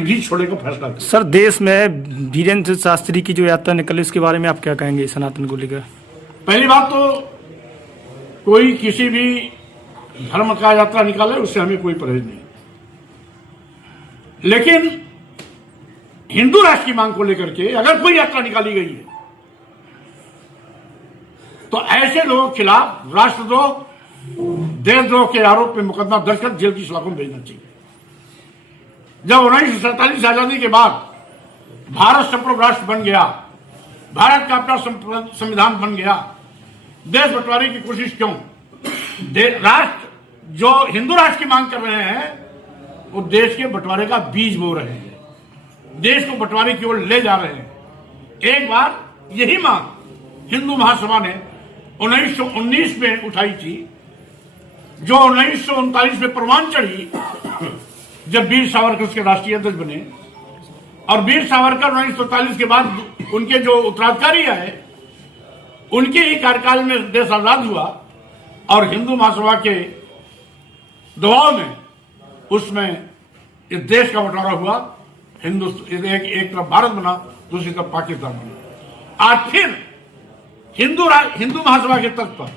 भी छोड़ने का फैसला किया। सर, देश में वीरेंद्र शास्त्री की जो यात्रा निकली उसके बारे में आप क्या कहेंगे सनातन को लेकर? पहली बात तो कोई किसी भी धर्म का यात्रा निकाले उससे हमें कोई परहेज नहीं, लेकिन हिंदू राष्ट्र की मांग को लेकर के अगर कोई यात्रा निकाली गई है तो ऐसे लोगों के खिलाफ राष्ट्रद्रोह, देशद्रोह के आरोप में मुकदमा दर्ज कर जेल की सलाखों में भेजना चाहिए। जब 1947 आजादी के बाद भारत संप्रभु राष्ट्र बन गया, भारत का अपना संविधान बन गया, देश बंटवारे की कोशिश क्यों? राष्ट्र जो हिंदू राष्ट्र की मांग कर रहे हैं वो देश के बंटवारे का बीज बो रहे हैं, देश को बंटवारे की ओर ले जा रहे हैं। एक बार यही मांग हिंदू महासभा ने 1919 में उठाई थी, जो 1939 में परवान चढ़ी जब वीर सावरकर उसके राष्ट्रीय अध्यक्ष बने, और वीर सावरकर 1947 के बाद उनके जो उत्तराधिकारी आए उनके ही कार्यकाल में देश आजाद हुआ, और हिंदू महासभा के दबाव में उसमें इस देश का बंटवारा हुआ। एक तरफ भारत बना, दूसरी तरफ पाकिस्तान बना। आज फिर हिंदू महासभा के तर्क पर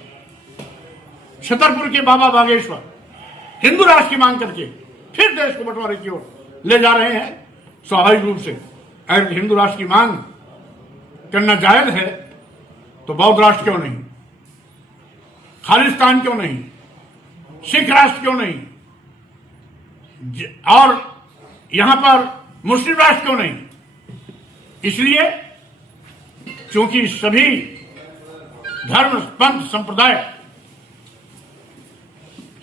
छतरपुर के बाबा बागेश्वर हिंदू राष्ट्र की मांग करके फिर देश को बंटवारे की ओर ले जा रहे हैं। स्वाभाविक रूप से अगर हिंदू राष्ट्र की मांग करना जायज है तो बौद्ध राष्ट्र क्यों नहीं, खालिस्तान क्यों नहीं, सिख राष्ट्र क्यों नहीं, और यहां पर मुस्लिम राष्ट्र क्यों नहीं? इसलिए क्योंकि सभी धर्म, पंथ, संप्रदाय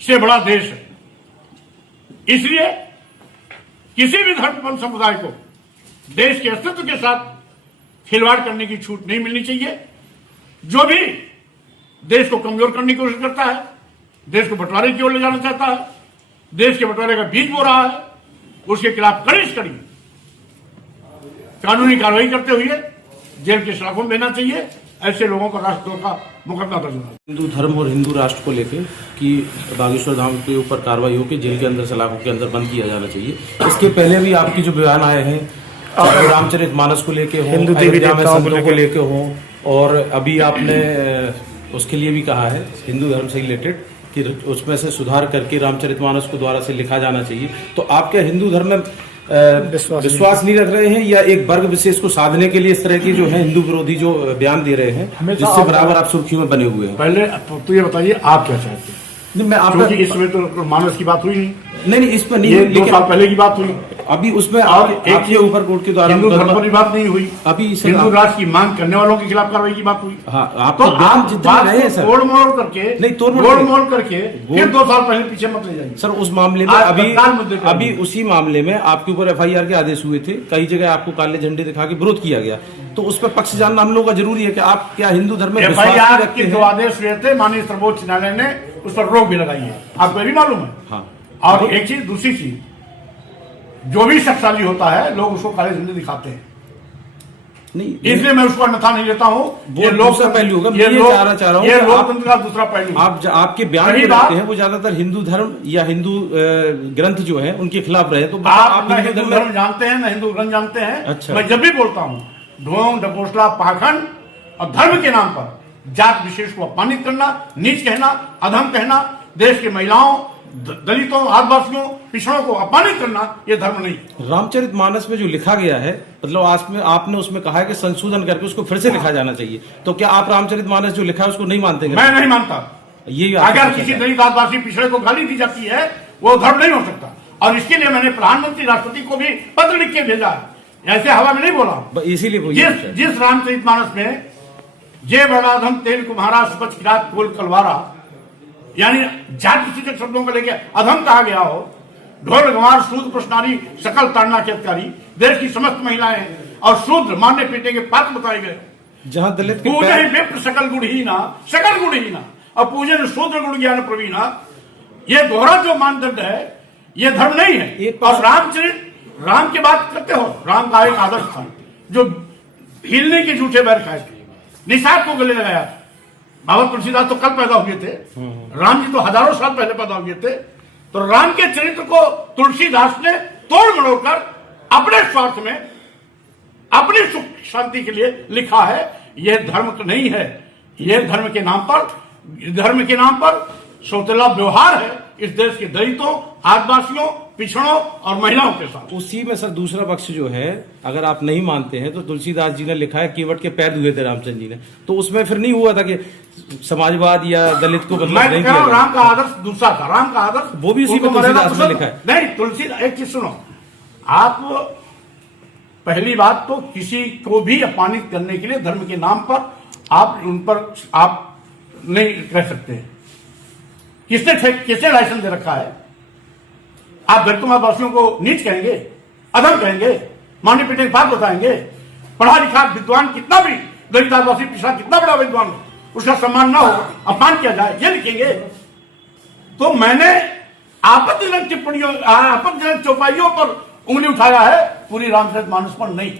से बड़ा देश है, इसलिए किसी भी धर्म, पंथ, संप्रदाय को देश के अस्तित्व के साथ खिलवाड़ करने की छूट नहीं मिलनी चाहिए। जो भी देश को कमजोर करने की कोशिश करता है, देश को बंटवारे की ओर ले जाना चाहता है, देश के बंटवारे का बीज बो रहा है, उसके खिलाफ कड़ी से कड़ी कानूनी कार्रवाई करते हुए जेल के सलाखों में देना चाहिए। ऐसे लोगों का राष्ट्रद्रोह का मुकदमा दर्ज होना। हिंदू धर्म और हिंदू राष्ट्र को लेकर कि बागेश्वर धाम के ऊपर कार्रवाई होकर जेल के अंदर सलाखों के अंदर बंद किया जाना चाहिए। इसके पहले भी आपकी जो बयान आए हैं रामचरितमानस को लेके हो, हिंदू देवी देवताओं को लेके हो, और अभी आपने उसके लिए भी कहा है हिंदू धर्म से रिलेटेड कि उसमें से सुधार करके रामचरितमानस को दोबारा से लिखा जाना चाहिए। तो आप क्या हिंदू धर्म में विश्वास नहीं रख रहे हैं, या एक वर्ग विशेष को साधने के लिए इस तरह की जो है हिंदू विरोधी जो बयान दे रहे हैं, जिससे बराबर आप सुर्खियों में बने हुए हैं? पहले तो ये बताइए आप क्या चाहते हैं? नहीं, मैं आपका इसमें तो मानस की बात हुई नहीं, इस पर नहीं, ये 2 साल पहले की बात हुई। अभी उसमें और एक ये ऊपर कोर्ट के द्वारा हिंदू धर्म पर बात नहीं हुई, अभी हिंदू राष्ट्र की मांग करने वालों के खिलाफ कार्रवाई की बात हुई। हाँ, आप तो आप तोड़ मोड़ करके नहीं, तोड़ मोड़ करके फिर 2 साल पहले पीछे मत ले जाइए सर। उस मामले में अभी उसी मामले में आपके ऊपर FIR के आदेश हुए थे, कई जगह आपको काले झंडे दिखा के विरोध किया गया, तो उस पर पक्ष जानना हम लोगों का जरूरी है कि आप क्या हिंदू धर्म में FIR के जो आदेश हुए थे माननीय सर्वोच्च न्यायालय ने उस पर रोक भी लगाई है, आपको भी मालूम है। हाँ, और एक चीज, दूसरी चीज, जो भी शक्तिशाली होता है लोग उसको काले झंडे दिखाते हैं, नहीं इसलिए मैं उसको अन्यथा नहीं लेता हूँ। ये दूसरा पहलू होगा। ये लोकतंत्र का दूसरा पहलू। आपके बयान हैं वो ज्यादातर हिंदू धर्म या हिंदू ग्रंथ जो है उनके खिलाफ रहे, तो आप हिंदू धर्म जानते हैं ना हिंदू ग्रंथ जानते हैं। अच्छा। मैं जब भी बोलता हूँ ढोंग, डपोसला, पाखंड और धर्म के नाम पर जात विशेष को अपमानित करना, नीच कहना, अधम कहना, देश की महिलाओं, दलितों, आदिवासियों, पिछड़ों को अपमानित करना, ये धर्म नहीं। रामचरितमानस में जो लिखा गया है, मतलब आपने उसमें कहा है कि संशोधन करके उसको फिर से लिखा जाना चाहिए, तो क्या आप रामचरितमानस जो लिखा है उसको नहीं मानते? मैं नहीं मानता। ये अगर किसी दलित, आदिवासी, पिछड़े को गाली दी जाती है वो धर्म नहीं हो सकता, और इसके लिए मैंने प्रधानमंत्री, राष्ट्रपति को भी पत्र लिख के भेजा है, ऐसे हवा में नहीं बोला। इसीलिए जिस रामचरितमानस में जय बड़ाधम तेल कुम्हारा सुपच किरात कोल कलवारा, यानी जाति सूचक शब्दों को लेकर अधम कहा गया हो, ढोल गंवार शूद्र प्रश्नारी सकल ताड़ना के अधिकारी, देश की समस्त महिलाएं और शूद्र मारने पीटने के पात्र बताए गए, जहां दलित पूजे विप्र सकल गुणहीना और पूजन शूद्र गुण ज्ञान प्रवीणा, ये दोहरा जो मानदंड है ये धर्म नहीं है। और राम की बात करते हो, राम का एक आदर्श था जो हिलने के झूठे बैर खाए थे, निषाद को गले लगाया। बाबा तुलसीदास तो कल पैदा हुए थे, राम जी तो हजारों साल पहले पैदा हुए थे। तो राम के चरित्र को तुलसीदास ने तोड़ मरोड़ कर स्वार्थ में, अपनी सुख शांति के लिए लिखा है। यह धर्म नहीं है, यह धर्म के नाम पर सौतेला व्यवहार है इस देश के दलितों, आदिवासियों, पिछड़ों और महिलाओं के साथ। उसी में सर दूसरा पक्ष जो है, अगर आप नहीं मानते हैं तो तुलसीदास जी ने लिखा है केवट के पैर धुए थे रामचंद्र जी ने, तो उसमें फिर नहीं हुआ था कि समाजवाद या दलित को बदलाव मैं नहीं कह रहा किया हूं, गया। राम का आदर्श दूसरा था। राम का आदर्श वो भी उसी में उनको मर्यादा तुलसीदास में पसंद- लिखा है। नहीं, तुलसीदास, एक चीज सुनो, आप पहली बात तो किसी को भी अपमानित करने के लिए धर्म के नाम पर आप उन पर आप नहीं कह सकते। किसने लाइसेंस दे रखा है? आप दलितों आदिवासियों को नीच कहेंगे, अधम कहेंगे, मारने पीटने की बात बताएंगे? पढ़ा लिखा विद्वान कितना भी, दलित आदिवासी पिछड़ा कितना बड़ा विद्वान हो, उसका सम्मान ना हो, अपमान किया जाए, ये लिखेंगे? तो मैंने आपत्तिजनक टिप्पणियों, आपत्तिजनक चौपाइयों पर उंगली उठाया है, पूरी रामचरितमानस पर नहीं।